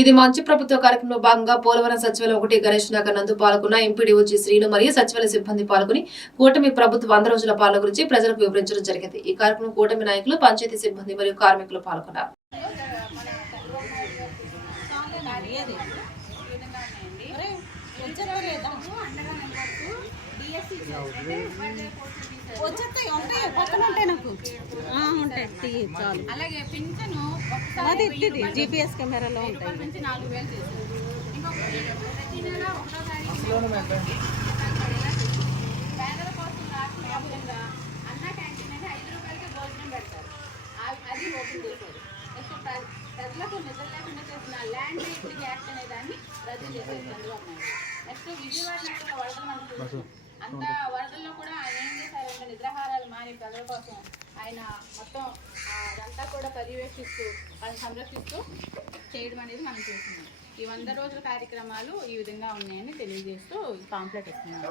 ఇది మంచి ప్రభుత్వ కార్యక్రమంలో భాగంగా పోలవరం సచివాలయం 1 గణేష్ నగర్ నందు పాల్గొన్న ఎంపీడీఓ జి శ్రీను మరియు సచివాలయ సిబ్బంది పాల్గొని కూటమి ప్రభుత్వ 100 రోజుల పాలన గురించి ప్రజలకు వివరించడం జరిగింది. ఈ కార్యక్రమం కూటమి నాయకులు, పంచాయతీ సిబ్బంది మరియు కార్మికులు పాల్గొన్నారు. అలాగే పింఛను GPS కెమెరాలో ఉంటాయి నుంచి 4000 చేశారు. ఇంకొకటి ప్రతి నెల 1వ తారీఖు పేదల కోసం రాష్ట్ర వ్యాప్తంగా అన్న క్యాంటీన్ అంటే 5 రూపాయలకి భోజనం పెడతారు. అది ఓపెన్ చేశారు. నెక్స్ట్ ప్రజలకు నిద్ర లేకుండా చేసిన ల్యాండ్ రీఫిలింగ్ యాక్ట్ అనే దాన్ని రద్దు చేశారు చంద్రబాబు నాయుడు. నెక్స్ట్ విజయవాడ నగరంలో వరదలు మనకు తెలుసు. అంత వరదల్లో కూడా ఆయన ఏం చేశారంటే నిద్రాహారాలు మాని ప్రజల కోసం ఆయన మొత్తం అదంతా కూడా పర్యవేక్షిస్తూ వాళ్ళని సంరక్షిస్తూ చేయడం అనేది మనం చూస్తున్నాం. ఈ 100 రోజుల కార్యక్రమాలు ఈ విధంగా ఉన్నాయని తెలియజేస్తూ పాంప్లెట్ ఇస్తున్నాం.